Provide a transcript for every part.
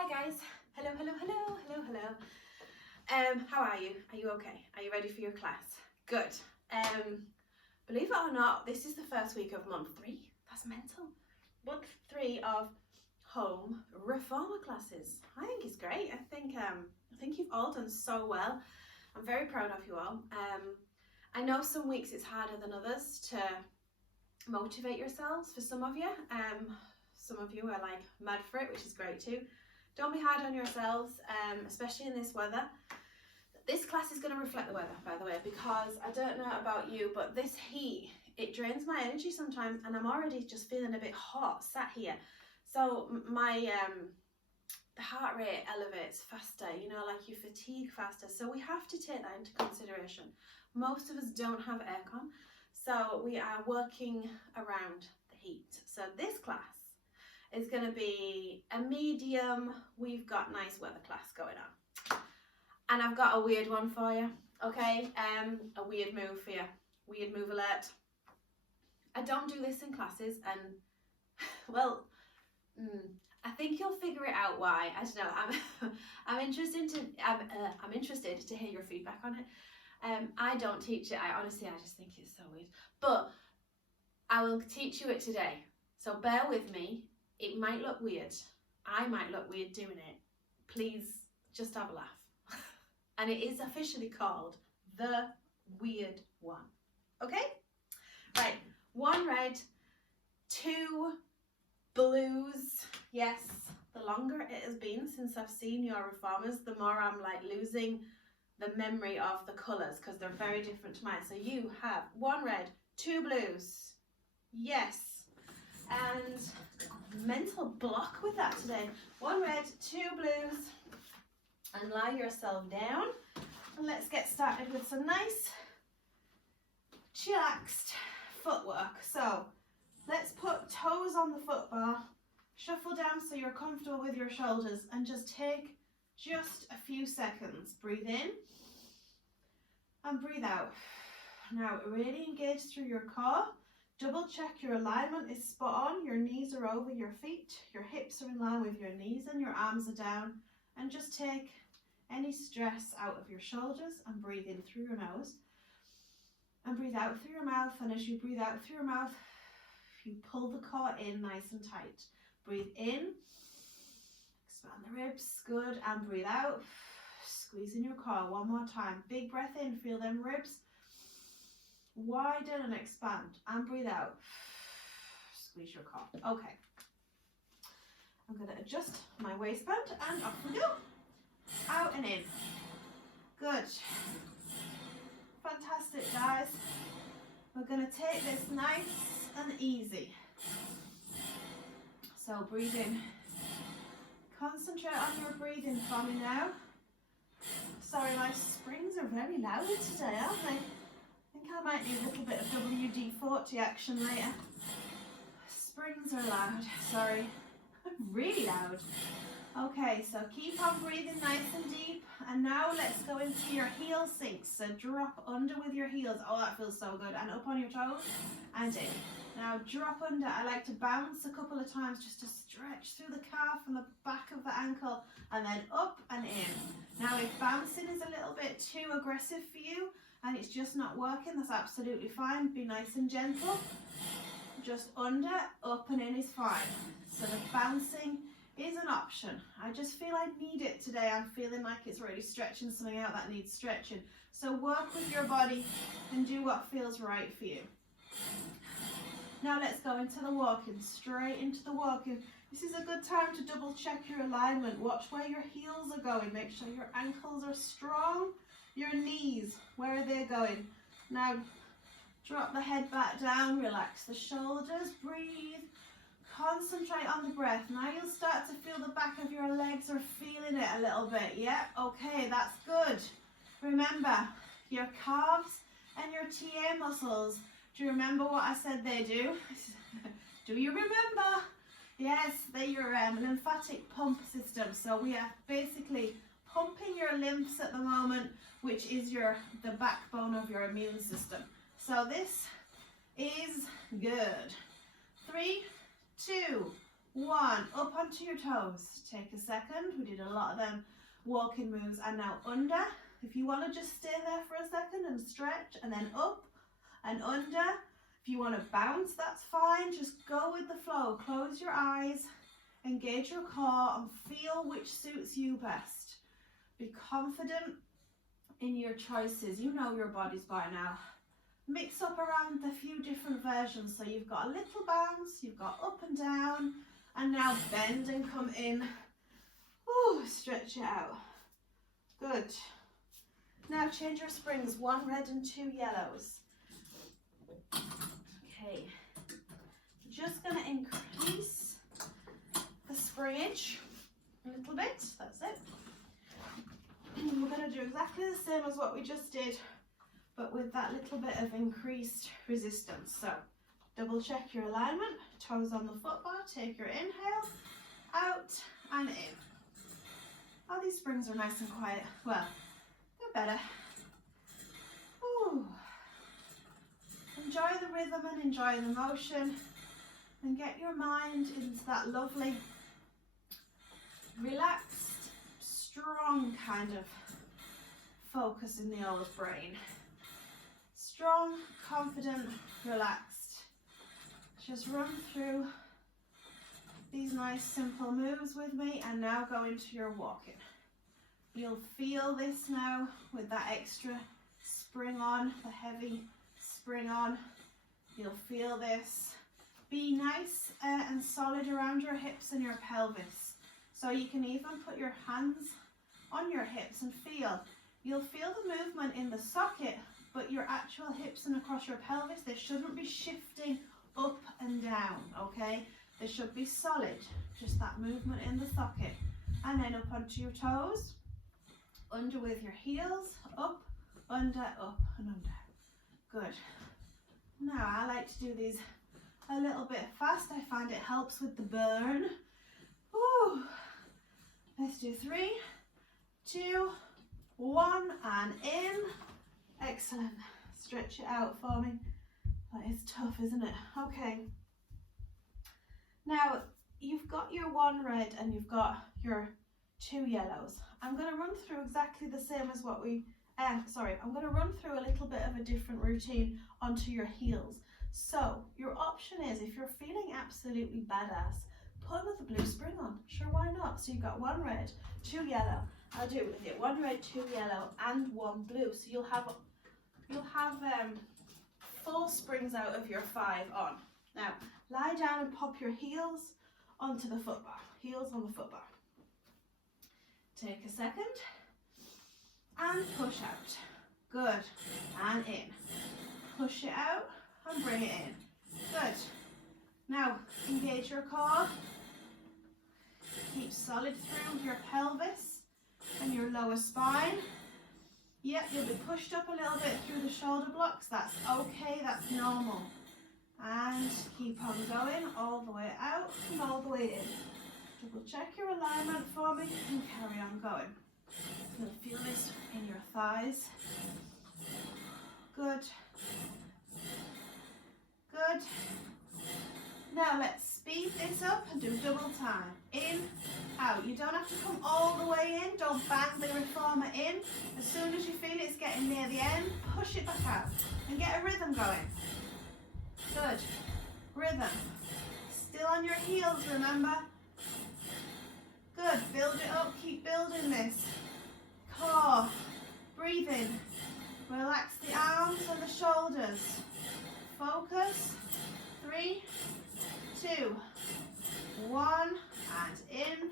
Hi guys, hello. How are you? Are you okay? Are you ready for your class? Good. Believe it or not, this is the first week of month 3. That's mental. Month 3 of home reformer classes. I think it's great. I think you've all done so well. I'm very proud of you all. I know some weeks it's harder than others to motivate yourselves for some of you. Some of you are like mad for it, which is great too. Don't be hard on yourselves, especially in this weather. This class is going to reflect the weather, by the way, because I don't know about you, but this heat, it drains my energy sometimes, and I'm already just feeling a bit hot sat here. So my the heart rate elevates faster, you know, like you fatigue faster. So we have to take that into consideration. Most of us don't have aircon, so we are working around the heat. So this class is going to be a medium, we've got nice weather class going on. And I've got a weird one for you, okay? A weird move for you. Weird move alert. I don't do this in classes, and well, I think you'll figure it out why. I don't know. I'm interested to hear your feedback on it. I don't teach it. I honestly just think it's so weird. But I will teach you it today. So bear with me. It might look weird. I might look weird doing it. Please just have a laugh. And it is officially called the weird one. Okay? Right. 1 red, 2 blues. Yes, the longer it has been since I've seen your reformers, the more I'm like losing the memory of the colours because they're very different to mine. So you have 1 red, 2 blues. Yes. And mental block with that today. 1 red, 2 blues. And lie yourself down. And let's get started with some nice, chillaxed footwork. So let's put toes on the foot bar. Shuffle down so you're comfortable with your shoulders and just take just a few seconds. Breathe in and breathe out. Now really engage through your core. Double check your alignment is spot on. Your knees are over your feet. Your hips are in line with your knees and your arms are down. And just take any stress out of your shoulders and breathe in through your nose. And breathe out through your mouth. And as you breathe out through your mouth, you pull the core in nice and tight. Breathe in. Expand the ribs. Good. And breathe out. Squeeze in your core. One more time. Big breath in. Feel them ribs. Widen and expand. And breathe out. Squeeze your core. Okay. I'm going to adjust my waistband and off we go. Out and in. Good. Fantastic, guys. We're going to take this nice and easy. So breathe in. Concentrate on your breathing for me now. Sorry, my springs are very loud today, aren't they? I think I might need a little bit of WD-40 action later. Springs are loud, sorry. Really loud. Okay, so keep on breathing nice and deep. And now let's go into your heel sinks. So drop under with your heels. Oh, that feels so good. And up on your toes and in. Now drop under. I like to bounce a couple of times just to stretch through the calf and the back of the ankle. And then up and in. Now if bouncing is a little bit too aggressive for you and it's just not working, that's absolutely fine. Be nice and gentle. Just under, up and in is fine. So the bouncing is an option. I just feel I need it today. I'm feeling like it's really stretching something out that needs stretching. So work with your body and do what feels right for you. Now let's go into the walking, straight into the walking. This is a good time to double check your alignment. Watch where your heels are going. Make sure your ankles are strong. Your knees, where are they going? Now drop the head back down, relax the shoulders, breathe. Concentrate on the breath. Now you'll start to feel the back of your legs are feeling it a little bit. Yeah, okay, that's good. Remember, your calves and your TA muscles. Do you remember what I said they do? Do you remember? Yes, they're your lymphatic pump system. So we are basically pumping your lymphs at the moment, which is the backbone of your immune system. So this is good. 3, 2, 1, up onto your toes. Take a second. We did a lot of them walking moves, and now under. If you want to just stay there for a second and stretch, and then up and under. If you want to bounce, that's fine. Just go with the flow. Close your eyes, engage your core, and feel which suits you best. Be confident in your choices. You know your bodies by now. Mix up around a few different versions. So you've got a little bounce, you've got up and down, and now bend and come in. Ooh, stretch it out. Good. Now change your springs, 1 red and 2 yellows. Okay. Just going to increase the springage a little bit. That's it. We're going to do exactly the same as what we just did, but with that little bit of increased resistance. So double check your alignment, toes on the foot bar, take your inhale, out and in. Oh, these springs are nice and quiet. Well, they're better. Ooh. Enjoy the rhythm and enjoy the motion, and get your mind into that lovely, relaxed, strong kind of focus in the old brain. Strong, confident, relaxed. Just run through these nice simple moves with me, and now go into your walking. You'll feel this now with that extra spring on, the heavy spring on. You'll feel this. Be nice and solid around your hips and your pelvis. So you can even put your hands on your hips and feel. You'll feel the movement in the socket, but your actual hips and across your pelvis, they shouldn't be shifting up and down, okay? They should be solid, just that movement in the socket. And then up onto your toes, under with your heels, up, under, up and under. Good. Now I like to do these a little bit fast. I find it helps with the burn. Woo. Let's do 3, 2, 1 and in. Excellent. Stretch it out for me. That is tough, isn't it? Okay. Now you've got your 1 red and you've got your 2 yellows. I'm going to run through exactly the same as what we I'm going to run through a little bit of a different routine onto your heels. So your option is, if you're feeling absolutely badass, put another blue spring on. Sure, why not? So you've got 1 red, 2 yellow. I'll do it with you. 1 red, 2 yellow, and 1 blue. So you'll have 4 springs out of your 5 on. Now lie down and pop your heels onto the foot bar. Heels on the foot bar. Take a second. And push out. Good. And in. Push it out and bring it in. Good. Now engage your core. Keep solid through your pelvis and your lower spine. Yep, you'll be pushed up a little bit through the shoulder blocks. That's okay, that's normal. And keep on going all the way out and all the way in. Double check your alignment for me and carry on going. You'll feel this in your thighs. Good. Good. Now let's speed this up and do double time. In, out. You don't have to come all the way in. Don't bang the reformer in. As soon as you feel it's getting near the end, push it back out and get a rhythm going. Good. Rhythm. Still on your heels, remember? Good. Build it up. Keep building this. Core, breathe in, relax the arms and the shoulders, focus, 3, 2, 1, and in,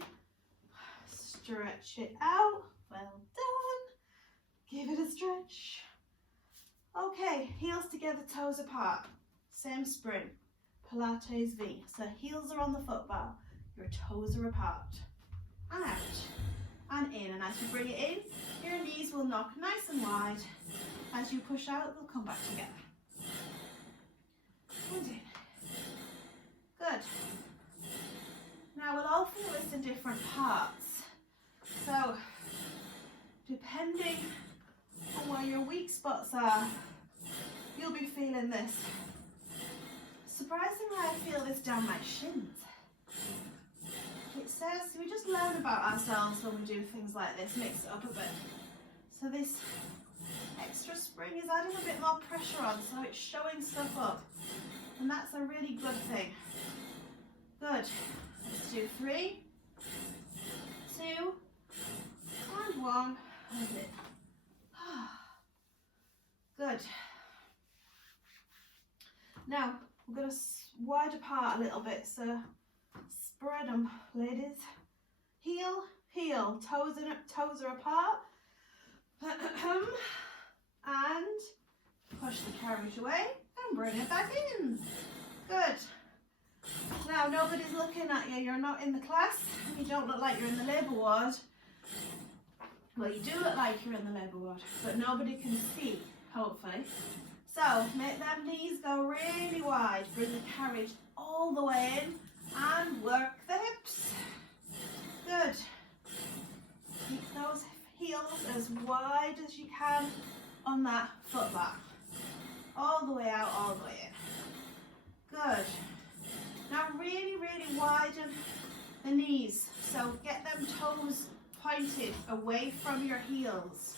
stretch it out, well done, give it a stretch. Okay, heels together, toes apart, same spring, Pilates V, so heels are on the foot bar, your toes are apart, and out. And in, and as you bring it in, your knees will knock nice and wide. As you push out, they'll come back together. And in. Good. Now we'll all feel this in different parts. So, depending on where your weak spots are, you'll be feeling this. Surprisingly, I feel this down my shins. it says we just learn about ourselves when we do things like this, mix it up a bit. So this extra spring is adding a bit more pressure on, so it's showing stuff up. And that's a really good thing. Good. Let's do 3, 2, and 1. And it. Good. Now, we're going to wide apart a little bit, so spread them, ladies. Heel, heel, toes are apart. And push the carriage away and bring it back in. Good. Now, nobody's looking at you. You're not in the class. You don't look like you're in the labour ward. Well, you do look like you're in the labour ward, but nobody can see, hopefully. So, make them knees go really wide. Bring the carriage all the way in and work the hips. Good. Keep those heels as wide as you can on that foot bar. All the way out, all the way in. Good. Now really, really widen the knees. So get them toes pointed away from your heels.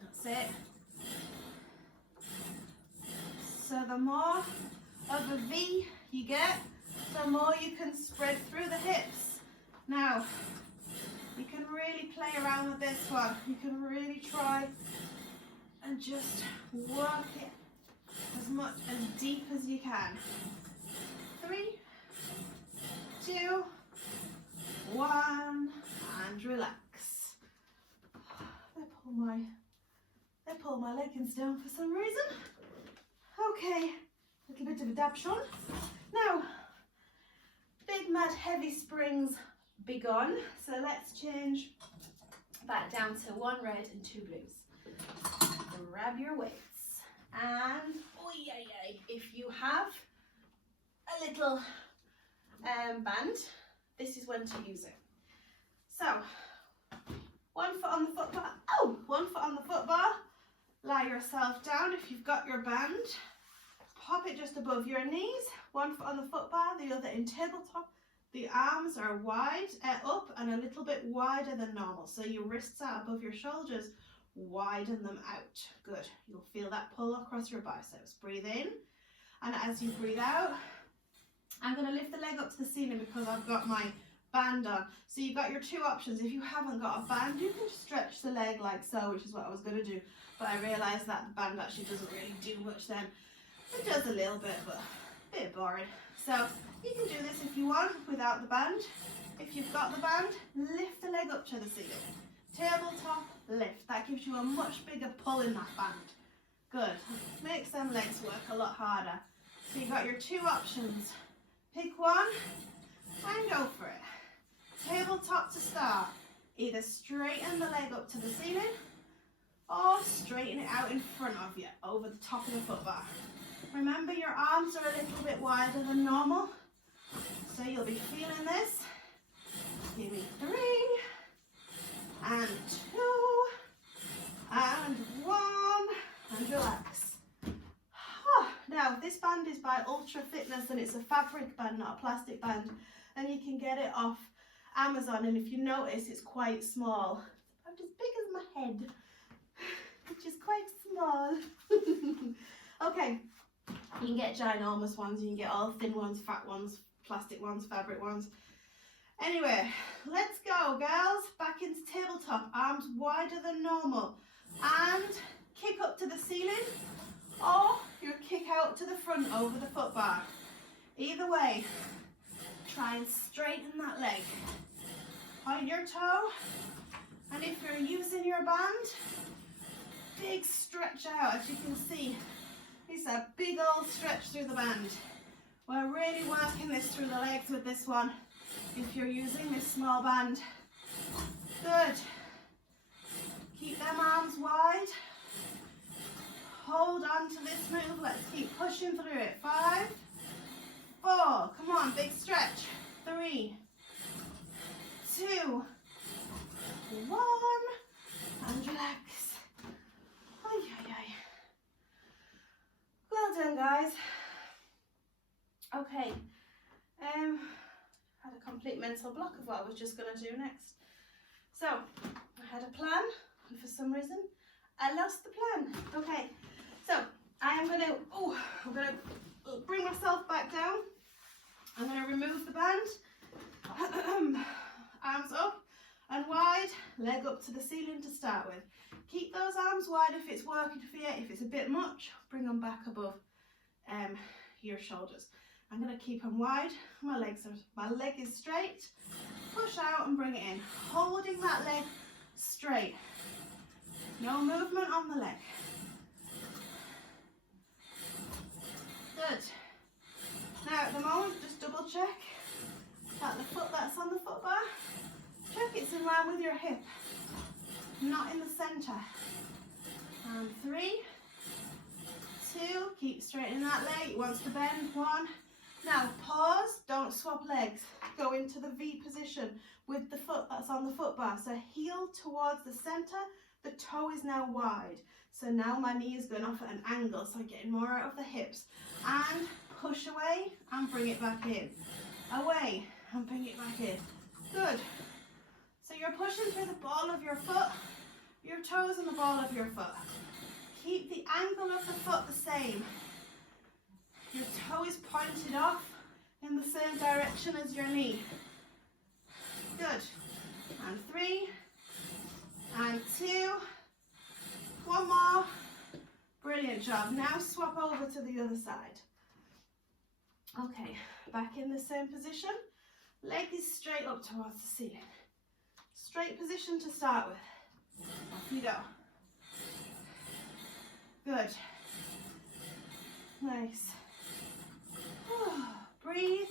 That's it. So the more of a V you get, the more you can spread through the hips. Now, you can really play around with this one. You can really try and just work it as deep as you can. 3, 2, 1, and relax. They pull my leggings down for some reason. Okay, a little bit of adaptation. Now, big mad heavy springs begun. So let's change that down to 1 red and 2 blues. Grab your weights and if you have a little band, this is when to use it. So 1 foot on the foot bar. 1 foot on the foot bar. Lie yourself down if you've got your band. Pop it just above your knees. 1 foot on the foot bar, the other in tabletop. The arms are wide up and a little bit wider than normal. So your wrists are above your shoulders. Widen them out. Good. You'll feel that pull across your biceps. Breathe in. And as you breathe out, I'm going to lift the leg up to the ceiling because I've got my band on. So you've got your 2 options. If you haven't got a band, you can stretch the leg like so, which is what I was going to do. But I realised that the band actually doesn't really do much then. It does a little bit, but a bit boring. So you can do this if you want without the band. If you've got the band, lift the leg up to the ceiling. Tabletop lift. That gives you a much bigger pull in that band. Good. Makes them legs work a lot harder. So you've got your 2 options. Pick one and go for it. Tabletop to start. Either straighten the leg up to the ceiling or straighten it out in front of you over the top of the foot bar. Remember, your arms are a little bit wider than normal, so you'll be feeling this. Give me 3 and 2 and 1 and relax. Now, this band is by Ultra Fitness and it's a fabric band, not a plastic band, and you can get it off Amazon, and if you notice, it's quite small. About as big as my head, which is quite small. Okay, you can get ginormous ones, you can get all thin ones, fat ones, plastic ones, fabric ones. Anyway, let's go, girls. Back into tabletop, arms wider than normal, and kick up to the ceiling, or you kick out to the front over the foot bar. Either way, try and straighten that leg. Point your toe, and if you're using your band, big stretch out. As you can see, it's a big old stretch through the band. We're really working this through the legs with this one. If you're using this small band, good. Keep them arms wide. Hold on to this move. Let's keep pushing through it. 5, 4. Come on, big stretch. 3, 2, 1, and relax. Ay, ay, ay. Well done, guys. Okay. Had a complete mental block of what I was just going to do next. So I had a plan, and for some reason I lost the plan. Okay, so I'm going to bring myself back down. I'm going to remove the band. Arms up and wide, leg up to the ceiling to start with. Keep those arms wide if it's working for you. If it's a bit much, bring them back above your shoulders. I'm going to keep them wide. My leg is straight. Push out and bring it in. Holding that leg straight. No movement on the leg. Good. Now at the moment, just double check that the foot that's on the foot bar, check it's in line with your hip, not in the center. And 3, 2, keep straightening that leg, it wants to bend, 1. Now pause, don't swap legs, go into the V position with the foot that's on the foot bar. So heel towards the center, the toe is now wide. So now my knee is going off at an angle, so I'm getting more out of the hips. And push away and bring it back in. Away and bring it back in. Good. So you're pushing through the ball of your foot, your toes and the ball of your foot. Keep the angle of the foot the same. Your toe is pointed off in the same direction as your knee. Good. And 3, and 2, 1 more. Brilliant job. Now swap over to the other side. Okay, back in the same position. Leg is straight up towards the ceiling. Straight position to start with. Off you go. Good. Nice. Breathe.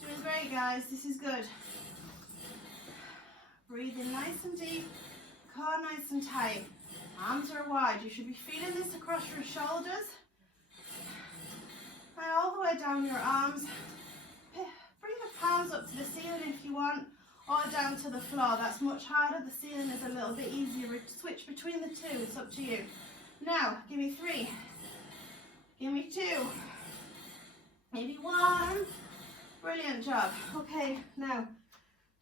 Doing great, guys. This is good. Breathe in nice and deep. Core nice and tight. Arms are wide. You should be feeling this across your shoulders. And all the way down your arms. Bring the palms up to the ceiling if you want, or down to the floor. That's much harder. The ceiling is a little bit easier. Switch between the two. It's up to you. Now, give me 3. Give me 2. Maybe 1. Brilliant job. Okay, now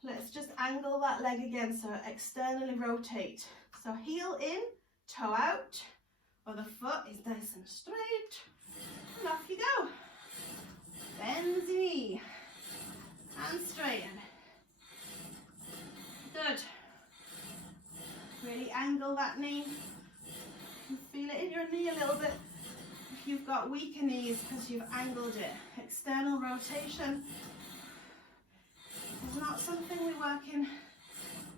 let's just angle that leg again, so externally rotate. So heel in, toe out, or the foot is nice and straight. And off you go. Bend the knee and straighten. Good. Really angle that knee. You feel it in your knee a little bit if you've got weaker knees because you've angled it. External rotation is not something we work in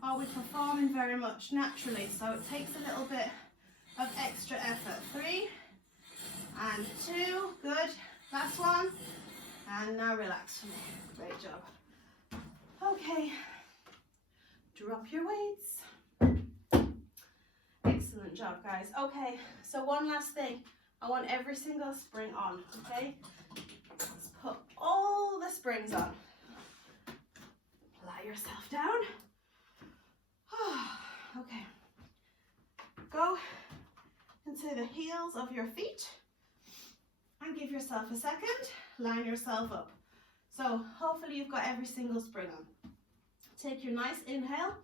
or we perform in very much naturally, so it takes a little bit of extra effort. 3 and 2, good. Last one, and now relax for me. Great job. Okay, drop your weights. Excellent job, guys. Okay, so one last thing. I want every single spring on, okay? Let's put all the springs on. Lie yourself down. Okay. Go into the heels of your feet and give yourself a second. Line yourself up. So hopefully you've got every single spring on. Take your nice inhale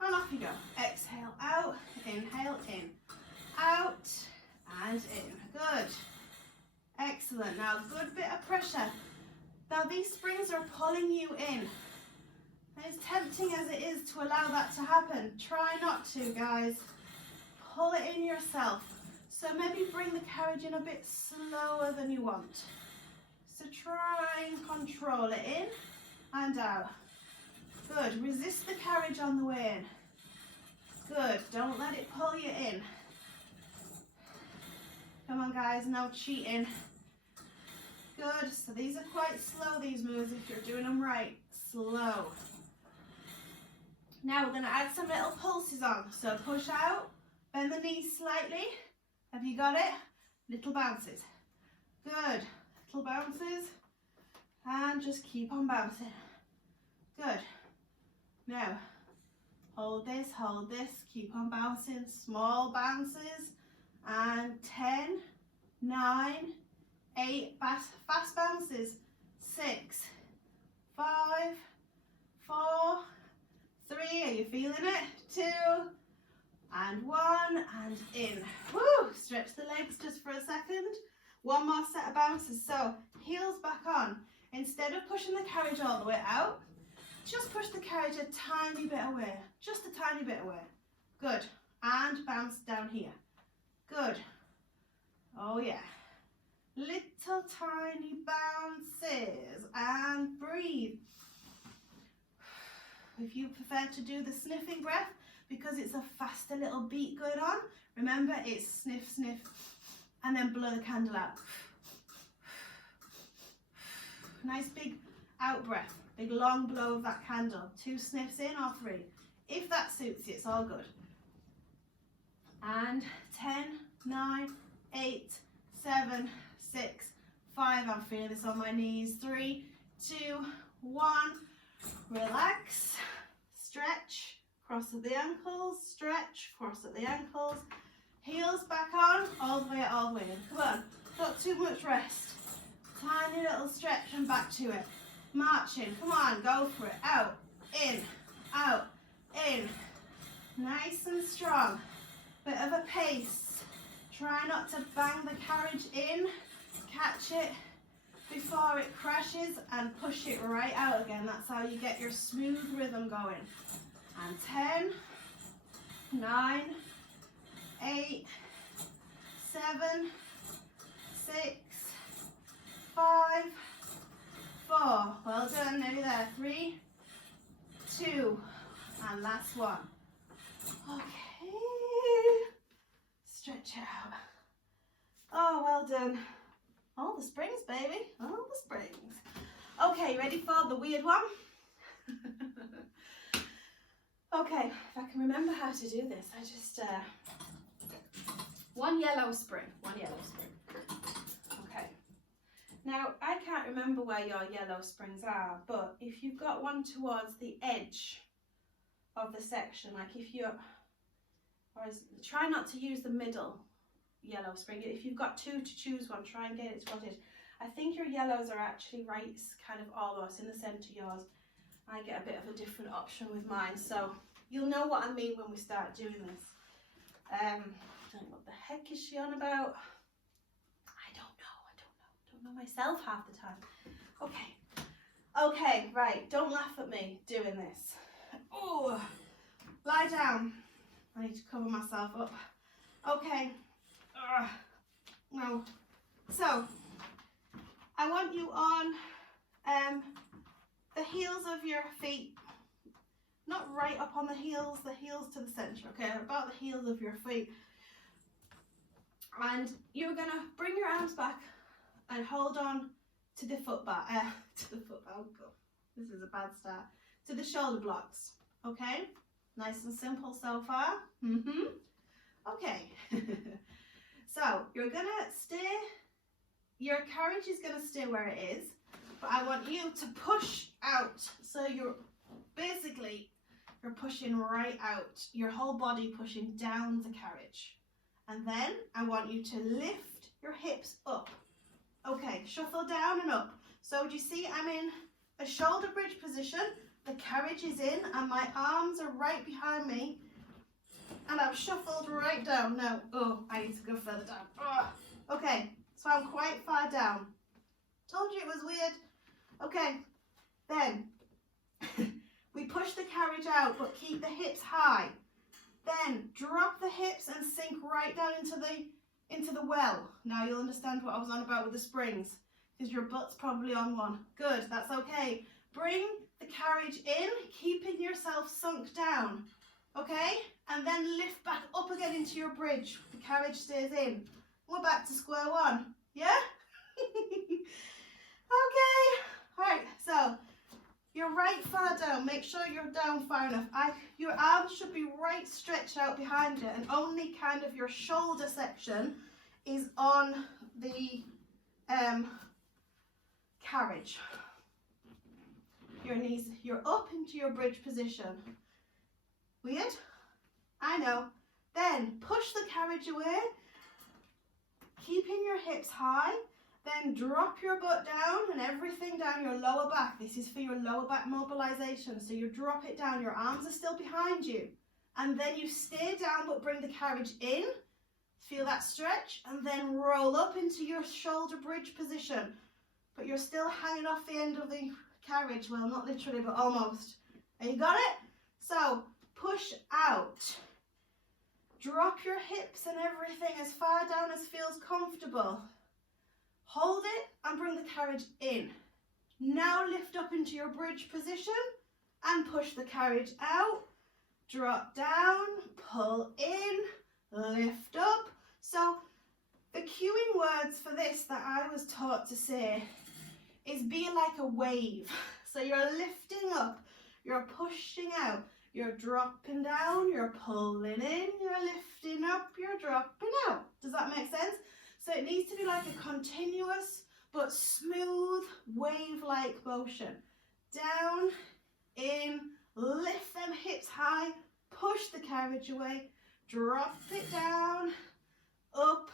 and off you go. Exhale out, inhale in, out and in. Good. Excellent. Now good bit of pressure. Now these springs are pulling you in. As tempting as it is to allow that to happen, try not to, guys. Pull it in yourself. So maybe bring the carriage in a bit slower than you want. So try and control it in and out. Good. Resist the carriage on the way in. Good. Don't let it pull you in. Come on, guys. No cheating. Good. So these are quite slow, these moves, if you're doing them right. Slow. Now we're going to add some little pulses on. So push out, bend the knees slightly. Have you got it? Little bounces. Good. Little bounces. And just keep on bouncing. Good. Now, hold this, keep on bouncing. Small bounces. And 10, 9, 8, fast bounces. 6, 5, 4, 3, are you feeling it? 2, and 1, and in. Woo! Stretch the legs just for a second. One more set of bounces. So heels back on. Instead of pushing the carriage all the way out, just push the carriage a tiny bit away. Just a tiny bit away. Good. And bounce down here. Good. Oh yeah. Little tiny bounces. And breathe. If you prefer to do the sniffing breath, because it's a faster little beat going on, remember it's sniff, sniff, and then blow the candle out. Nice big out breath, big long blow of that candle. 2 sniffs in or 3. If that suits you, it's all good. And 10, 9, 8, 7, 6, 5. I'm feeling this on my knees. 3, 2, 1. Relax, stretch, cross at the ankles, stretch, cross at the ankles. Heels back on, all the way, all the way. Come on, not too much rest. Tiny little stretch and back to it. Marching, come on, go for it. Out, in, out, in. Nice and strong. Bit of a pace. Try not to bang the carriage in. Catch it before it crashes and push it right out again. That's how you get your smooth rhythm going. And 10, 9, 8, 7, 6, 5, 4. Well done, nearly there. 3, 2, and last one. Okay. Stretch it out. Oh, well done. All the springs, baby. All the springs. Okay, ready for the weird one? Okay, if I can remember how to do this, I just, one yellow spring. Okay. Now, I can't remember where your yellow springs are, but if you've got one towards the edge of the section, like if you're, try not to use the middle yellow spring. If you've got 2 to choose one, try and get it towards it. I think your yellows are actually right kind of almost in the centre yours. I get a bit of a different option with mine, so you'll know what I mean when we start doing this. I don't know what the heck is she on about? I don't know myself half the time. Okay, right, don't laugh at me doing this. Oh, lie down. I need to cover myself up. Okay. No. So, I want you on the heels of your feet, not right up on the heels to the centre, okay, about the heels of your feet. And you're going to bring your arms back and hold on to the foot bar, oh God, this is a bad start, to the shoulder blocks, okay? Nice and simple so far. Okay. So you're gonna stay, your carriage is gonna stay where it is, but I want you to push out. So you're pushing right out, your whole body pushing down the carriage. And then I want you to lift your hips up. Okay, shuffle down and up. So do you see I'm in a shoulder bridge position, the carriage is in and my arms are right behind me. And I've shuffled right down. No, I need to go further down. Okay, so I'm quite far down. Told you it was weird. Okay, then we push the carriage out, but keep the hips high. Then drop the hips and sink right down into the well. Now you'll understand what I was on about with the springs, because your butt's probably on one. Good, that's okay. Bring the carriage in, keeping yourself sunk down. Okay, and then lift back up again into your bridge. The carriage stays in. We're back to square one. Yeah? Okay. Alright, so you're right far down. Make sure you're down far enough. Your arms should be right stretched out behind you, and only kind of your shoulder section is on the carriage. Your knees, you're up into your bridge position. Weird? I know. Then push the carriage away, keeping your hips high, Then drop your butt down and everything down your lower back. This is for your lower back mobilization. So you drop it down, your arms are still behind you. And then you stay down but bring the carriage in. Feel that stretch, and then roll up into your shoulder bridge position. But you're still hanging off the end of the carriage. Well, not literally, but almost. And you got it? So push out. Drop your hips and everything as far down as feels comfortable. Hold it and bring the carriage in. Now lift up into your bridge position and push the carriage out. Drop down, pull in, lift up. So the cueing words for this that I was taught to say is be like a wave. So you're lifting up, you're pushing out, you're dropping down, you're pulling in, you're lifting up, you're dropping out. Does that make sense? So it needs to be like a continuous but smooth wave-like motion. Down, in, lift them hips high, push the carriage away, drop it down, up,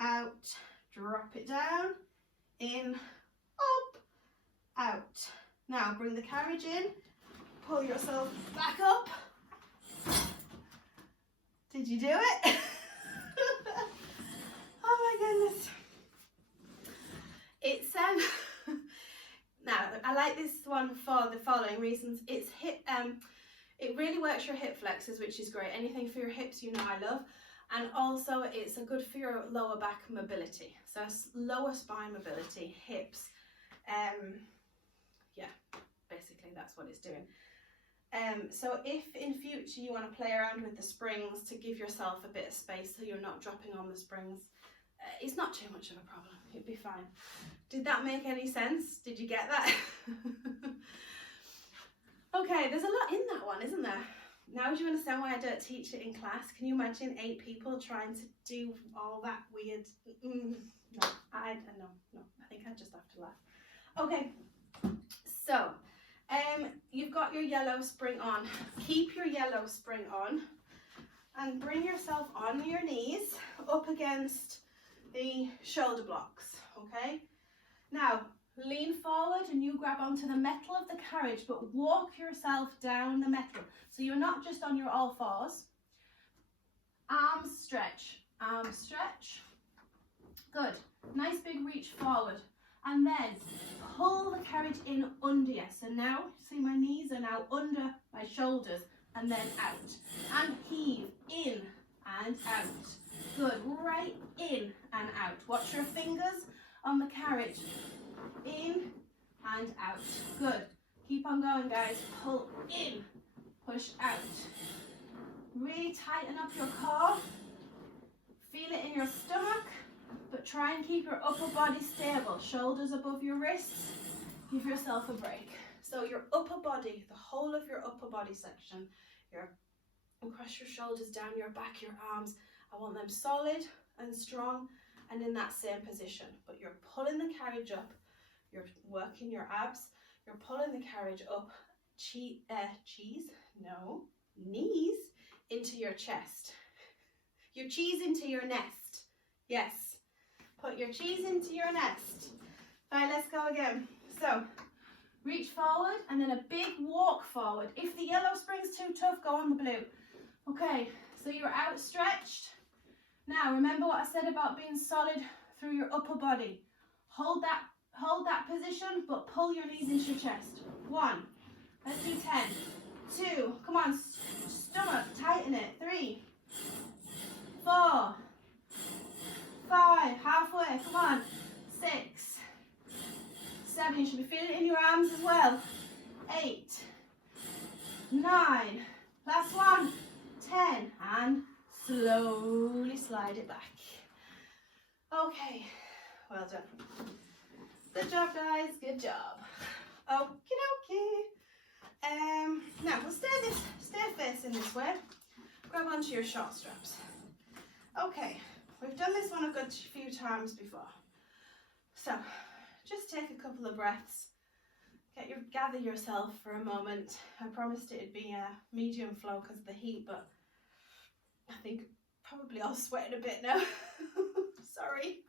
out, drop it down, in, up, out. Now bring the carriage in, pull yourself back up. Did you do it? Oh my goodness. It's now I like this one for the following reasons. It's it really works your hip flexors, which is great. Anything for your hips, you know I love. And also it's good for your lower back mobility. So lower spine mobility, hips. Yeah, basically that's what it's doing. So if in future you want to play around with the springs to give yourself a bit of space so you're not dropping on the springs, it's not too much of a problem. It'd be fine. Did that make any sense? Did you get that? Okay, there's a lot in that one, isn't there? Now do you understand why I don't teach it in class? Can you imagine 8 people trying to do all that weird? No, I think I just have to laugh. Okay, so you've got your yellow spring on. Keep your yellow spring on and bring yourself on your knees up against the shoulder blocks, okay? Now, lean forward and you grab onto the metal of the carriage, but walk yourself down the metal. So you're not just on your all fours. Arms stretch, arms stretch. Good. Nice big reach forward. And then pull the carriage in under you. So now, see my knees are now under my shoulders and then out. And heave in and out. Good. Right in and out. Watch your fingers on the carriage. In and out. Good. Keep on going, guys. Pull in, push out. Really tighten up your core. Feel it in your stomach, but try and keep your upper body stable. Shoulders above your wrists. Give yourself a break. So your upper body, the whole of your upper body section, across your shoulders, down your back, your arms, I want them solid and strong and in that same position. But you're pulling the carriage up. You're working your abs, you're pulling the carriage up, knees into your chest. Your cheese into your nest. Yes, put your cheese into your nest. Right, let's go again. So, reach forward and then a big walk forward. If the yellow spring's too tough, go on the blue. Okay, so you're outstretched. Now, remember what I said about being solid through your upper body. Hold that position, but pull your knees into your chest. 1, let's do 10, 2, come on, stomach, tighten it, 3, 4, 5, halfway, come on, 6, 7, you should be feeling it in your arms as well, 8, 9, last one, 10, and slowly slide it back. Okay, well done. Good job, guys. Good job. Okie dokie. Now we'll stay facing this way. Grab onto your short straps. Okay, we've done this one a good few times before. So just take a couple of breaths. Gather yourself for a moment. I promised it'd be a medium flow because of the heat, but I think probably all sweating a bit now. Sorry.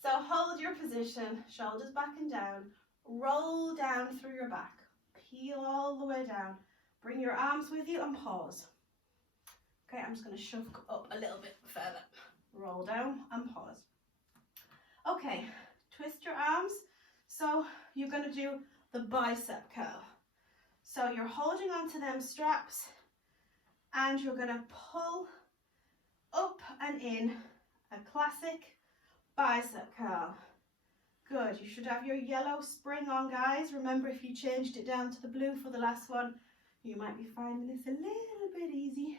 So hold your position, shoulders back and down, roll down through your back, peel all the way down, bring your arms with you and pause. Okay, I'm just going to shove up a little bit further, roll down and pause. Okay, twist your arms. So you're going to do the bicep curl. So you're holding onto them straps and you're going to pull up and in, a classic bicep curl. Good, you should have your yellow spring on, guys. Remember, if you changed it down to the blue for the last one, you might be finding this a little bit easy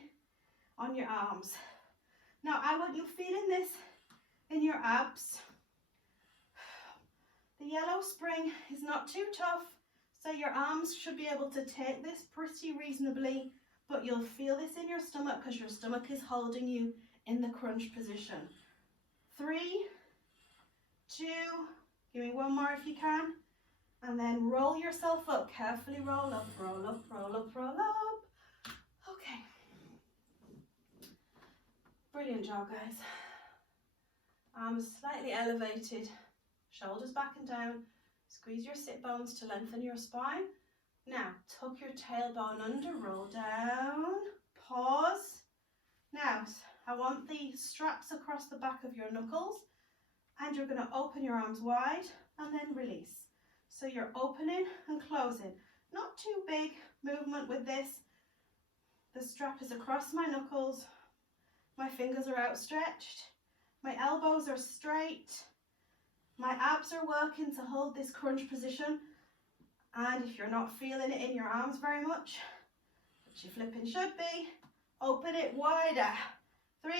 on your arms. Now, I want you feeling this in your abs. The yellow spring is not too tough, so your arms should be able to take this pretty reasonably, but you'll feel this in your stomach because your stomach is holding you in the crunch position. 3, 2, give me one more if you can, and then roll yourself up. Carefully roll up, roll up, roll up, roll up. Okay. Brilliant job, guys. Arms slightly elevated, shoulders back and down. Squeeze your sit bones to lengthen your spine. Now, tuck your tailbone under, roll down, pause. Now, I want the straps across the back of your knuckles, and you're going to open your arms wide and then release. So you're opening and closing. Not too big movement with this. The strap is across my knuckles. My fingers are outstretched. My elbows are straight. My abs are working to hold this crunch position. And if you're not feeling it in your arms very much, which you flipping should be, open it wider. 3,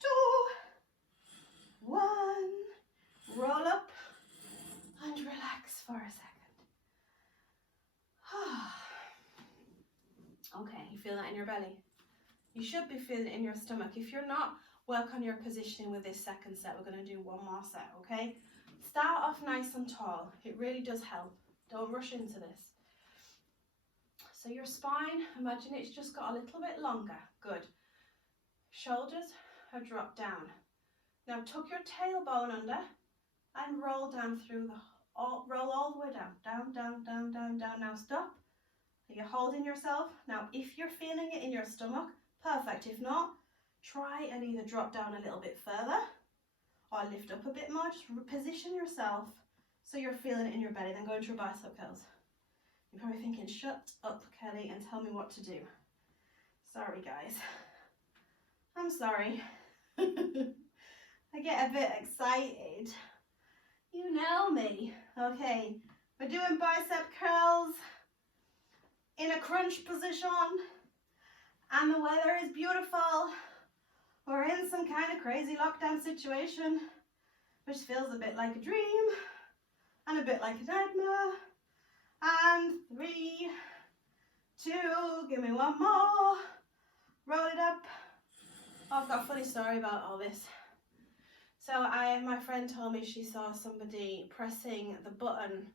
2, 1. Roll up and relax for a second. Okay, you feel that in your belly? You should be feeling it in your stomach. If you're not, work on your positioning with this second set. We're going to do one more set, okay? Start off nice and tall. It really does help. Don't rush into this. So your spine, imagine it's just got a little bit longer. Good. Shoulders are dropped down. Now tuck your tailbone under and roll down through roll all the way down. Down, down, down, down, down. Now stop. Are you holding yourself? Now if you're feeling it in your stomach, perfect. If not, try and either drop down a little bit further or lift up a bit more. Just position yourself so you're feeling it in your belly. Then go into your bicep curls. You're probably thinking, shut up, Kelly, and tell me what to do. Sorry, guys. I'm sorry. I get a bit excited. You know me. Okay, we're doing bicep curls in a crunch position, and the weather is beautiful. We're in some kind of crazy lockdown situation, which feels a bit like a dream and a bit like a nightmare. And 3, 2, give me one more. Roll it up. Oh, I've got a funny story about all this. So my friend told me she saw somebody pressing the button,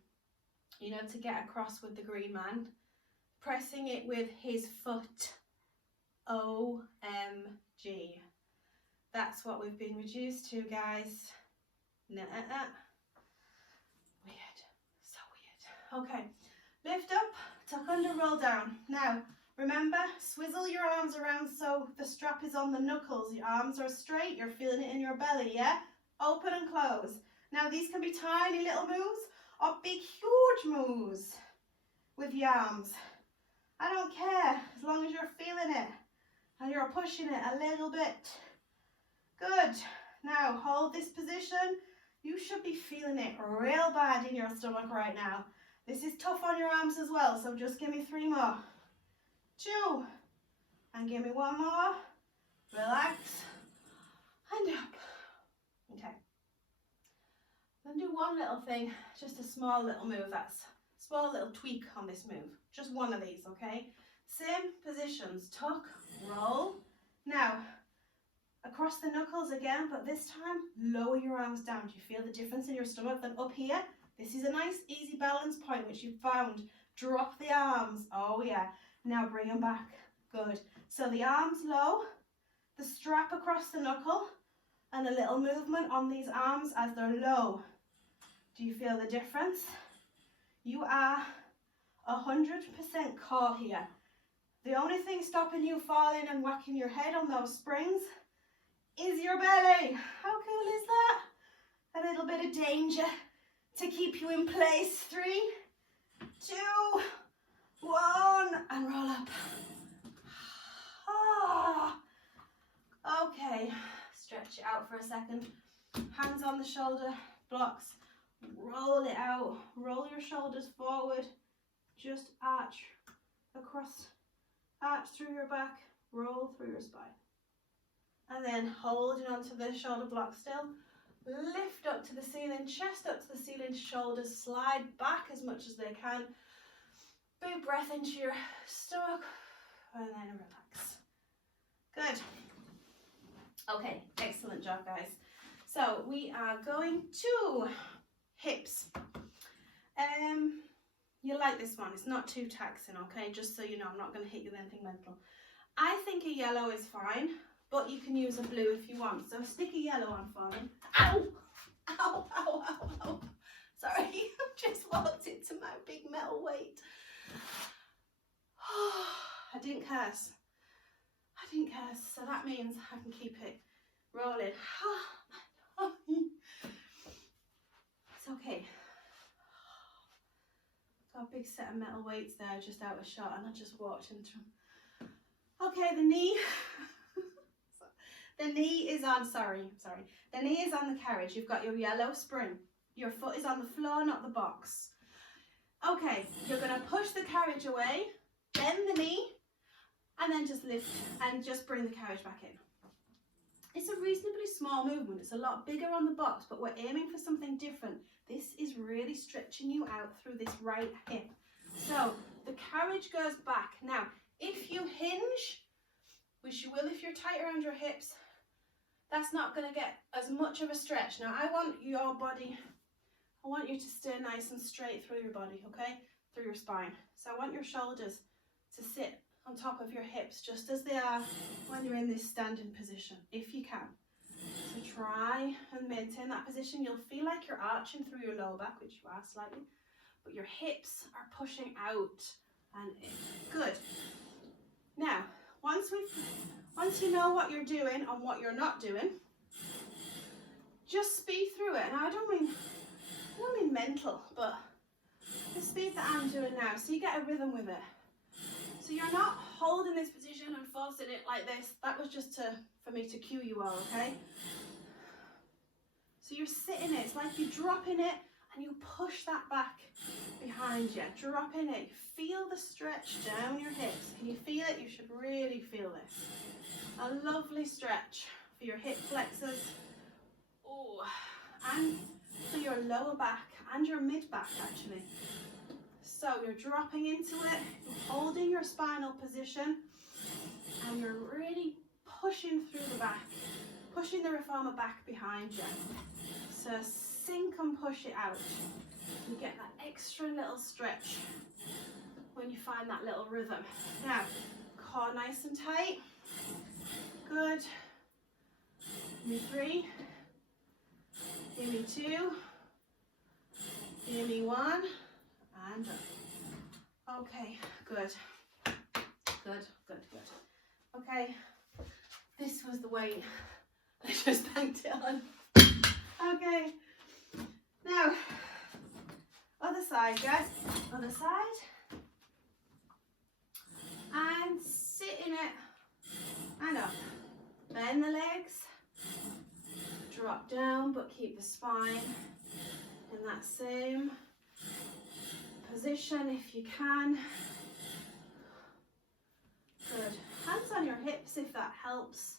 you know, to get across with the green man, pressing it with his foot. OMG. That's what we've been reduced to, guys. Nuh-uh. Weird. So weird. Okay. Lift up, tuck under, roll down. Now, remember, swizzle your arms around so the strap is on the knuckles. Your arms are straight. You're feeling it in your belly, yeah? Open and close. Now, these can be tiny little moves or big, huge moves with the arms. I don't care, as long as you're feeling it and you're pushing it a little bit. Good. Now, hold this position. You should be feeling it real bad in your stomach right now. This is tough on your arms as well, so just give me 3 more. 2. And give me 1 more. Relax. And up. Okay. Then do one little thing, just a small little move. That's a small little tweak on this move. Just one of these, okay? Same positions. Tuck, roll. Now, across the knuckles again, but this time, lower your arms down. Do you feel the difference in your stomach? Then up here, this is a nice, easy balance point, which you found. Drop the arms. Oh, yeah. Now bring them back. Good. So the arms low, the strap across the knuckle, and a little movement on these arms as they're low. Do you feel the difference? You are 100% core here. The only thing stopping you falling and whacking your head on those springs is your belly. How cool is that? A little bit of danger to keep you in place. 3, 2, 1, and roll up. Ah. Okay, stretch it out for a second. Hands on the shoulder blocks. Roll it out. Roll your shoulders forward. Just arch across, arch through your back, roll through your spine. And then holding onto the shoulder block still. Lift up to the ceiling, chest up to the ceiling, shoulders slide back as much as they can. Big breath into your stomach and then relax. Good. Okay, excellent job, guys. So we are going to hips. You like this one, it's not too taxing, okay? Just so you know, I'm not going to hit you with anything mental. I think a yellow is fine, but you can use a blue if you want. So stick a yellow on for me. Ow! Ow, ow, ow, ow. Sorry, I've just walked into my big metal weight. I didn't curse. So that means I can keep it rolling. It's okay. Got a big set of metal weights there just out of shot and I just walked into them. Okay, the knee. The knee is on, the knee is on the carriage. You've got your yellow spring. Your foot is on the floor, not the box. Okay, you're going to push the carriage away, bend the knee, and then just lift and just bring the carriage back in. It's a reasonably small movement. It's a lot bigger on the box, but we're aiming for something different. This is really stretching you out through this right hip. So the carriage goes back. Now, if you hinge, which you will if you're tight around your hips, that's not going to get as much of a stretch. Now, I want your body, I want you to stay nice and straight through your body, okay? Through your spine. So I want your shoulders to sit on top of your hips, just as they are when you're in this standing position, if you can. So try and maintain that position. You'll feel like you're arching through your lower back, which you are slightly, but your hips are pushing out and in. Good. Now, once you know what you're doing and what you're not doing, just speed through it. And I don't mean mental, but the speed that I'm doing now, so you get a rhythm with it. So you're not holding this position and forcing it like this. That was just for me to cue you all, okay? So you're sitting it. It's like you're dropping it and you push that back behind you. Dropping it. Feel the stretch down your hips. Can you feel it? You should really feel this. A lovely stretch for your hip flexors. Oh, and for your lower back and your mid back actually. So you're dropping into it, you're holding your spinal position, and you're really pushing through the back, pushing the reformer back behind you. So sink and push it out. You get that extra little stretch when you find that little rhythm. Now, core nice and tight. Good. Give me 3. Give me 2. Give me 1. And up. Okay, good. Okay, this was the weight I just banked it on. Okay, now, other side, guys. Other side. And sit in it. And up. Bend the legs. Drop down, but keep the spine in that same position if you can. Good. Hands on your hips if that helps.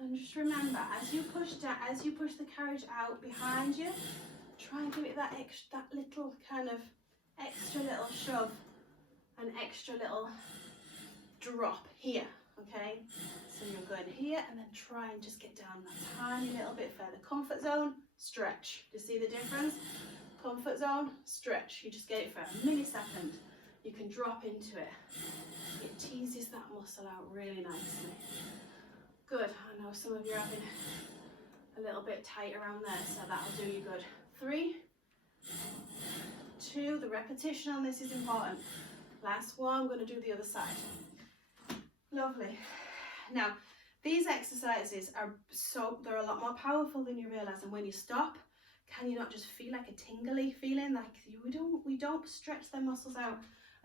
And just remember, as you push down, as you push the carriage out behind you, try and give it that little kind of extra little shove, an extra little drop here. Okay, so you're going here and then try and just get down that tiny little bit further. Comfort zone, stretch. Do you see the difference? Comfort zone, stretch. You just get it for a millisecond. You can drop into it. It teases that muscle out really nicely. Good, and I know some of you are having a little bit tight around there, so that'll do you good. 3, 2, the repetition on this is important. Last one, I'm going to do the other side. Lovely. Now, these exercises they're a lot more powerful than you realise, and when you stop, can you not just feel like a tingly feeling? Like we don't stretch their muscles out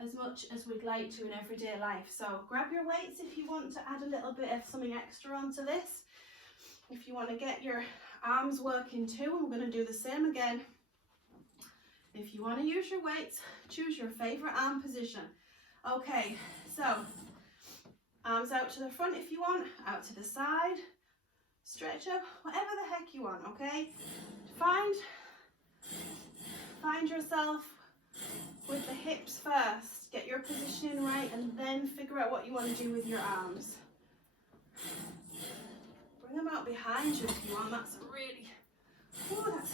as much as we'd like to in everyday life. So grab your weights if you want to add a little bit of something extra onto this. If you want to get your arms working too, I'm going to do the same again. If you want to use your weights, choose your favourite arm position. Okay, so arms out to the front if you want, out to the side, stretch up, whatever the heck you want, okay? Find yourself with the hips first. Get your positioning right and then figure out what you want to do with your arms. Bring them out behind you if you want. That's a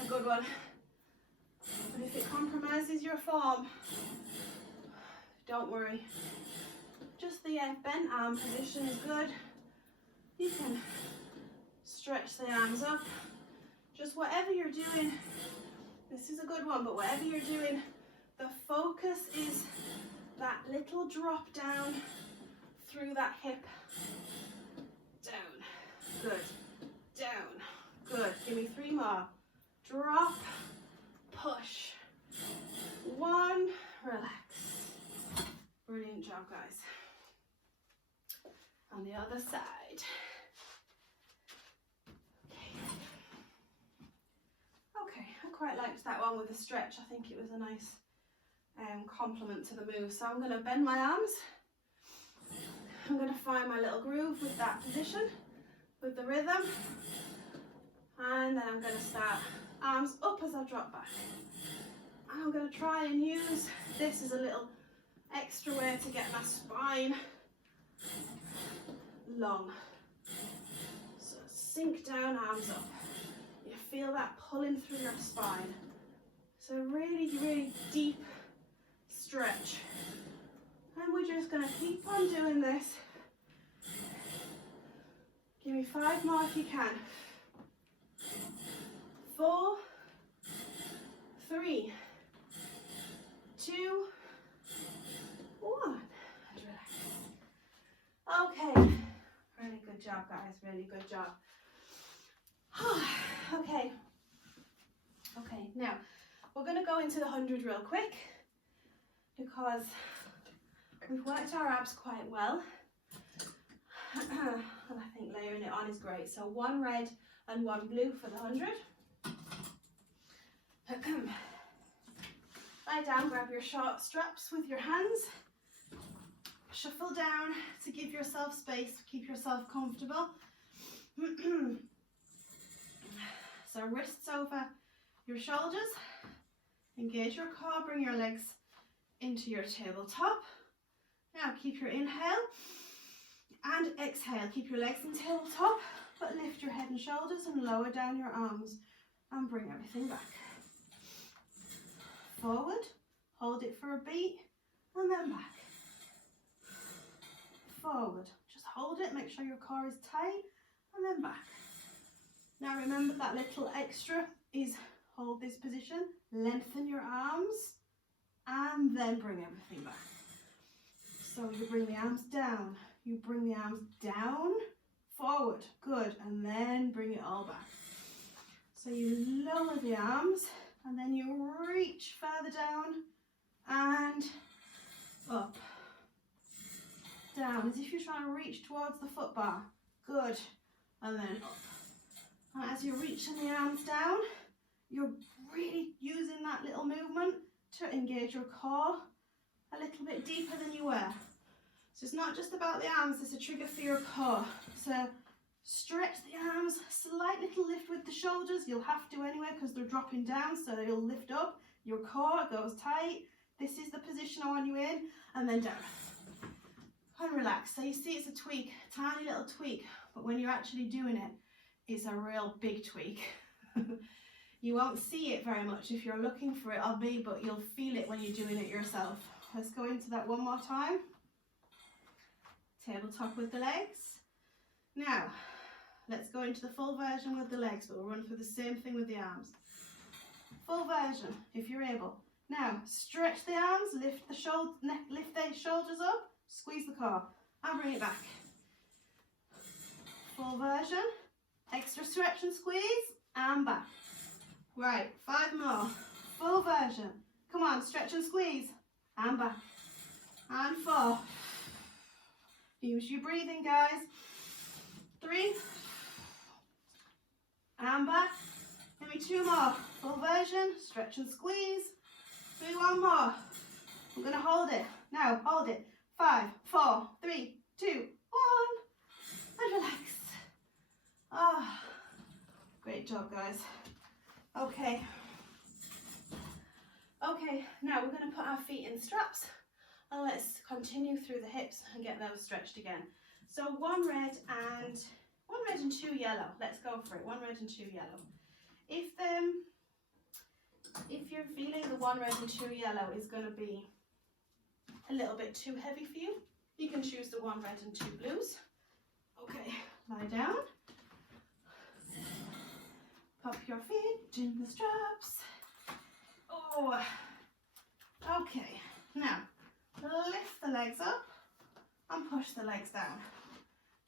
good one. But if it compromises your form, don't worry. Just the bent arm position is good. You can stretch the arms up. Just whatever you're doing, this is a good one, but whatever you're doing, the focus is that little drop down through that hip. Down. Good. Down. Good. Give me 3 more. Drop. Push. 1. Relax. Brilliant job, guys. On the other side. Okay, I quite liked that one with the stretch. I think it was a nice complement to the move. So I'm going to bend my arms. I'm going to find my little groove with that position, with the rhythm. And then I'm going to start arms up as I drop back. And I'm going to try and use this as a little extra way to get my spine long. So sink down, arms up. You feel that pulling through your spine. So really, really deep stretch. And we're just going to keep on doing this. Give me 5 more if you can. 4, 3, 2, 1. And relax. Okay. Really good job, guys. Really good job. Okay. Okay, now we're going to go into the 100 real quick because we've worked our abs quite well. And I think layering it on is great. So 1 red and 1 blue for the 100. Lie down, grab your short straps with your hands. Shuffle down to give yourself space, keep yourself comfortable. So wrists over your shoulders. Engage your core, bring your legs into your tabletop. Now keep your inhale and exhale. Keep your legs in tabletop, but lift your head and shoulders and lower down your arms and bring everything back. Forward, hold it for a beat, and then back. Forward, just hold it, make sure your core is tight, and then back. Now remember that little extra is hold this position, lengthen your arms, and then bring everything back. So you bring the arms down, you bring the arms down, forward, good, and then bring it all back. So you lower the arms, and then you reach further down, and up. Down, as if you're trying to reach towards the foot bar. Good, and then up. And as you're reaching the arms down, you're really using that little movement to engage your core a little bit deeper than you were. So it's not just about the arms, it's a trigger for your core. So stretch the arms, slight little lift with the shoulders. You'll have to anyway because they're dropping down, so you'll lift up. Your core goes tight. This is the position I want you in, and then down. And relax. So you see it's a tweak, tiny little tweak, but when you're actually doing it, it's a real big tweak. You won't see it very much if you're looking for it on me, but you'll feel it when you're doing it yourself. Let's go into that one more time. Tabletop with the legs. Now, Let's go into the full version with the legs, but we'll run through the same thing with the arms. Full version, if you're able. Now, stretch the arms, lift the shoulders up, squeeze the core, and bring it back. Full version, extra stretch and squeeze, and back. Right, 5 more. Full version. Come on, stretch and squeeze, and back. And 4. Use your breathing, guys. 3. And back. Give me 2 more. Full version, stretch and squeeze. Do 1 more. I'm going to hold it. Now, hold it. 5, 4, 3, 2, 1. And relax. Oh, great job, guys. Okay. Okay, now we're going to put our feet in straps. And let's continue through the hips and get those stretched again. So 1 red and 2 yellow. Let's go for it. 1 red and 2 yellow. If you're feeling the 1 red and 2 yellow is going to be a little bit too heavy for you, you can choose the 1 red and 2 blues. Okay, lie down. Pop your feet in the straps. Oh, okay. Now, lift the legs up and push the legs down.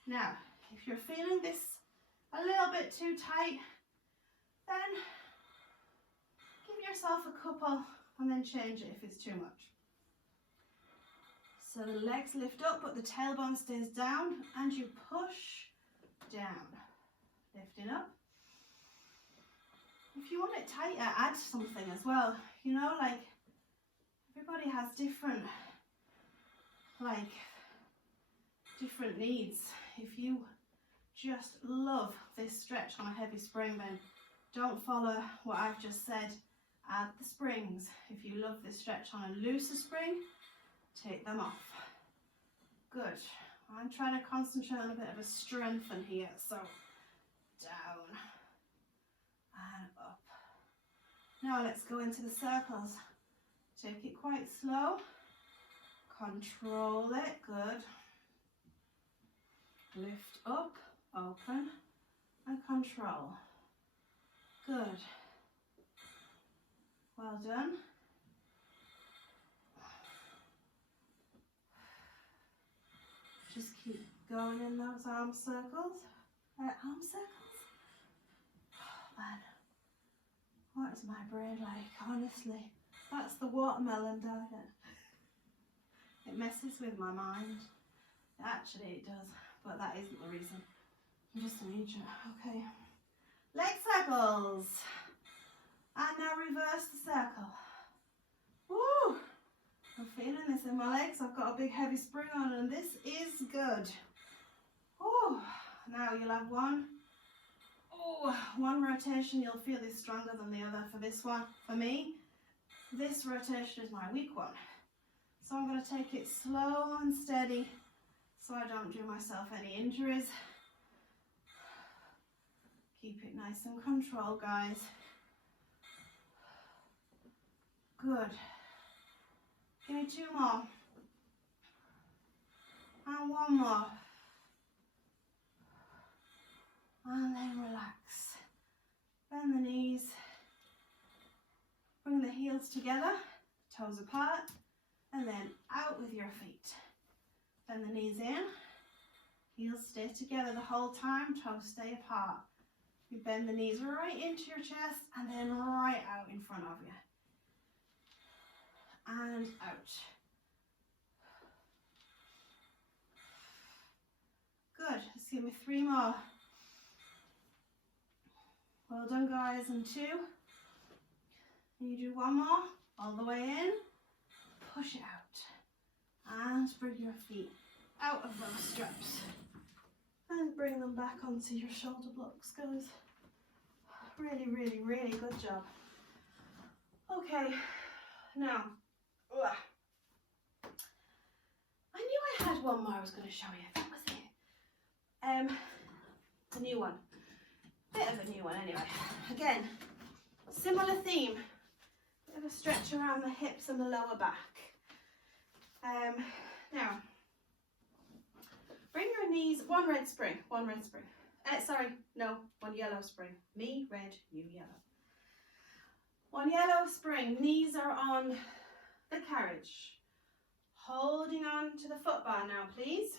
Now, if you're feeling this a little bit too tight, then give yourself a couple and then change it if it's too much. So the legs lift up, but the tailbone stays down, and you push down. Lifting up. If you want it tighter, add something as well. You know, like, everybody has different needs. If you just love this stretch on a heavy spring, then don't follow what I've just said. Add the springs. If you love this stretch on a looser spring, take them off. Good. I'm trying to concentrate on a bit of a strengthen here. So down and up. Now let's go into the circles. Take it quite slow. Control it. Good. Lift up, open, and control. Good. Well done. Just keep going in those arm circles. Arm circles? Oh, man. What is my brain like, honestly? That's the watermelon, don't it? It messes with my mind. Actually, it does, but that isn't the reason. I'm just an idiot. Okay. Leg circles. And now reverse the circle. Woo! I'm feeling this in my legs. I've got a big heavy spring on, and this is good. Woo! Now you'll have one rotation. You'll feel this stronger than the other. For this one, for me, this rotation is my weak one. So I'm going to take it slow and steady so I don't do myself any injuries. Keep it nice and controlled, guys. Good. Give me 2 more. And 1 more. And then relax. Bend the knees. Bring the heels together, toes apart, and then out with your feet. Bend the knees in. Heels stay together the whole time, toes stay apart. You bend the knees right into your chest and then right out in front of you. And out. Good. Let's give me 3 more. Well done, guys. And 2. And you do 1 more. All the way in. Push it out. And bring your feet out of those straps. And bring them back onto your shoulder blocks, guys. Really, really, really good job. Okay. Now. I knew I had 1 more I was going to show you. That was it. A new one. Bit of a new one anyway. Again, similar theme. Bit of a stretch around the hips and the lower back. Now, bring your knees, 1 red spring, 1 red spring. Sorry, no, one yellow spring. Me, red, you, yellow. One yellow spring. Knees are on the carriage. Holding on to the foot bar now, please.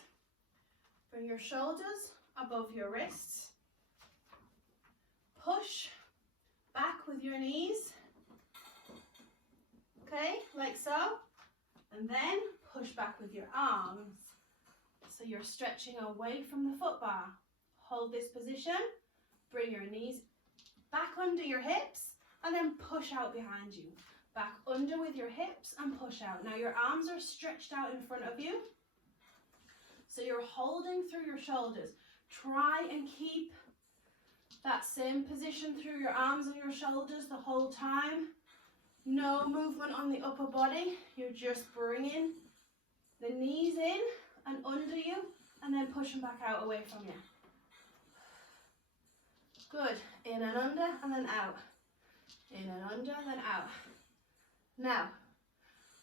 Bring your shoulders above your wrists. Push back with your knees. Okay, like so. And then push back with your arms. So you're stretching away from the foot bar. Hold this position. Bring your knees back under your hips and then push out behind you. Back under with your hips and push out. Now your arms are stretched out in front of you. So you're holding through your shoulders. Try and keep that same position through your arms and your shoulders the whole time. No movement on the upper body. You're just bringing the knees in and under you and then pushing back out away from you. Good. In and under and then out. In and under and then out. Now,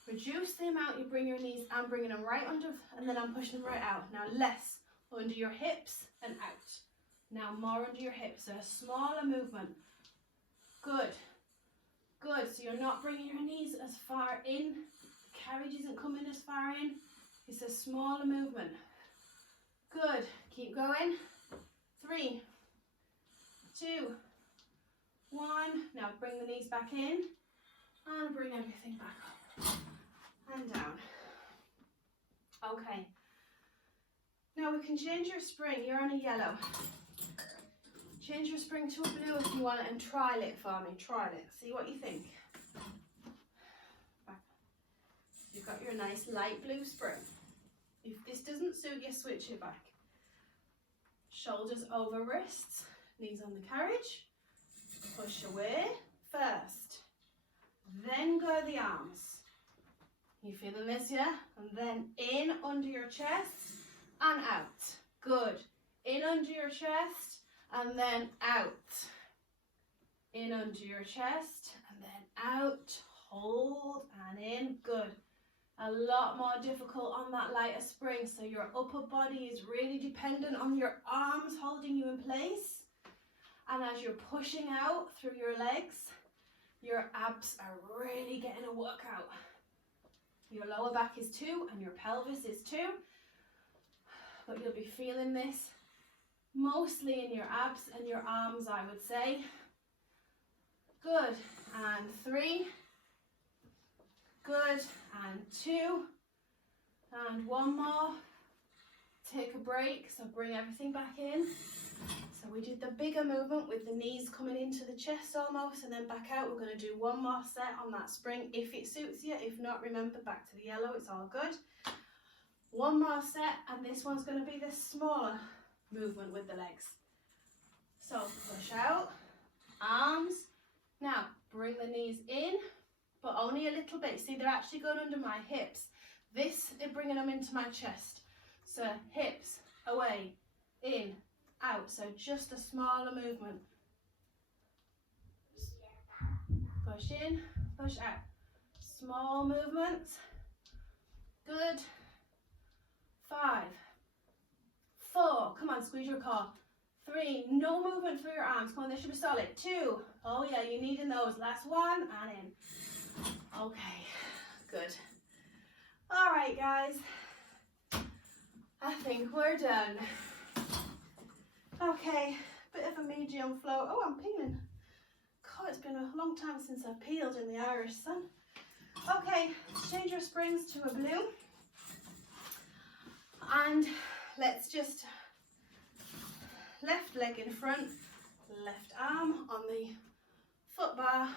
reduce the amount you bring your knees. I'm bringing them right under and then I'm pushing them right out. Now less under your hips and out. Now more under your hips. So a smaller movement. Good. Good. So you're not bringing your knees as far in. The carriage isn't coming as far in. It's a smaller movement. Good. Keep going. 3, 2, 1. Now bring the knees back in and bring everything back up and down. Okay. Now we can change your spring. You're on a yellow. Change your spring to a blue if you want it and trial it for me. Trial it. See what you think. Back. You've got your nice light blue spring. If this doesn't suit you, switch it back. Shoulders over wrists. Knees on the carriage. Push away first. Then go the arms. You feeling this, yeah? And then in under your chest and out. Good. In under your chest and then out. In under your chest and then out. Hold and in. Good. A lot more difficult on that lighter spring. So your upper body is really dependent on your arms holding you in place. And as you're pushing out through your legs, your abs are really getting a workout. Your lower back is too, and your pelvis is too. But you'll be feeling this mostly in your abs and your arms, I would say. Good. And 3. Good. And 2. And 1 more. Take a break. So bring everything back in. So we did the bigger movement with the knees coming into the chest almost and then back out. We're going to do 1 more set on that spring if it suits you. If not, remember, back to the yellow. It's all good. 1 more set, and this one's going to be the smaller movement with the legs. So push out, arms. Now bring the knees in, but only a little bit. See, they're actually going under my hips. This is bringing them into my chest. So hips away, in, out. So just a smaller movement. Push in, push out. Small movements. Good. 5, 4. Come on, squeeze your core. 3. No movement through your arms. Come on, they should be solid. 2. Oh yeah, you're needing those. Last 1 and in. Okay, good. All right, guys. I think we're done. Okay, bit of a medium flow. Oh, I'm peeling. God, it's been a long time since I've peeled in the Irish sun. Okay, change your springs to a blue. And let's just left leg in front, left arm on the foot bar.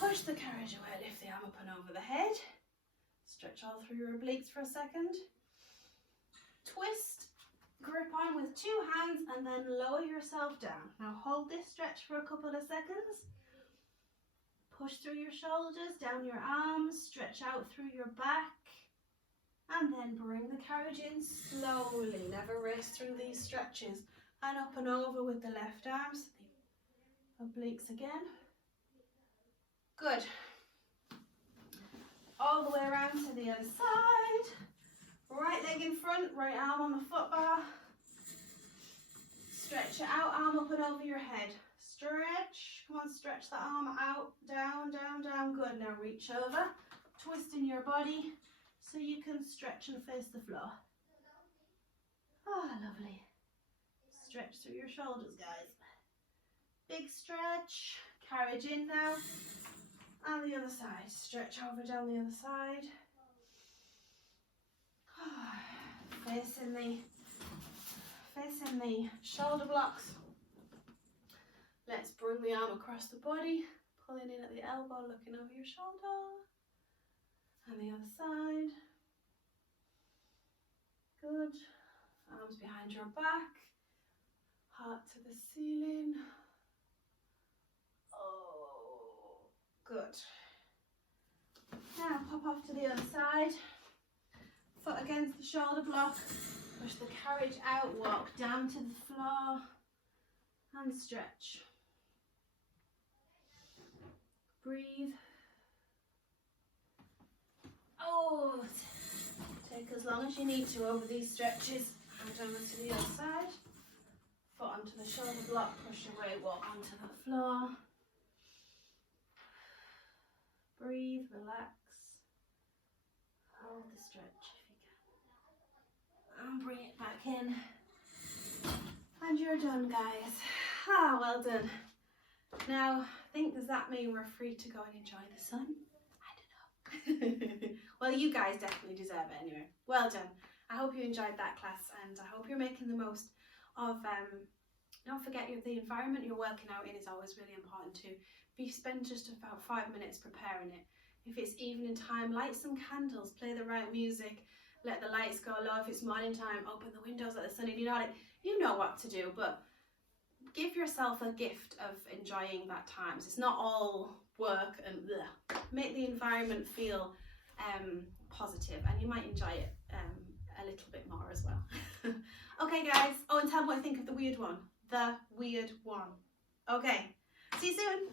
Push the carriage away, lift the arm up and over the head. Stretch all through your obliques for a second. Twist, grip on with 2 hands and then lower yourself down. Now hold this stretch for a couple of seconds. Push through your shoulders, down your arms, stretch out through your back. And then bring the carriage in slowly. Never race through these stretches. And up and over with the left arm. So the obliques again. Good. All the way around to the other side. Right leg in front, right arm on the foot bar. over your head. Stretch. Come on, stretch that arm out. Down, down, down. Good. Now reach over. Twisting your body so you can stretch and face the floor. Ah, lovely. Stretch through your shoulders, guys. Big stretch. Carriage in now. And the other side. Stretch over down the other side. Facing the shoulder blocks. Let's bring the arm across the body, pulling in at the elbow, looking over your shoulder. And the other side. Good. Arms behind your back. Heart to the ceiling. Oh, good. Now pop off to the other side. Foot against the shoulder block. Push the carriage out. Walk down to the floor. And stretch. Breathe. Oh, take as long as you need to over these stretches. And over to the other side. Foot onto the shoulder block, push away, walk onto the floor. Breathe, relax. Hold the stretch if you can. And bring it back in. And you're done, guys. Ah, well done. Now, I think, does that mean we're free to go and enjoy the sun? I don't know. Well, you guys definitely deserve it anyway. Well done. I hope you enjoyed that class, and I hope you're making the most of, don't forget the environment you're working out in is always really important too. If you spend just about 5 minutes preparing it, if it's evening time, light some candles, play the right music, let the lights go low. If it's morning time, open the windows, let the sun in. You know what to do, but give yourself a gift of enjoying that time. So it's not all work and bleh. Make the environment feel positive, and you might enjoy it a little bit more as well. Okay, guys. Oh, and tell me what I think of the weird one. The weird one. Okay. See you soon.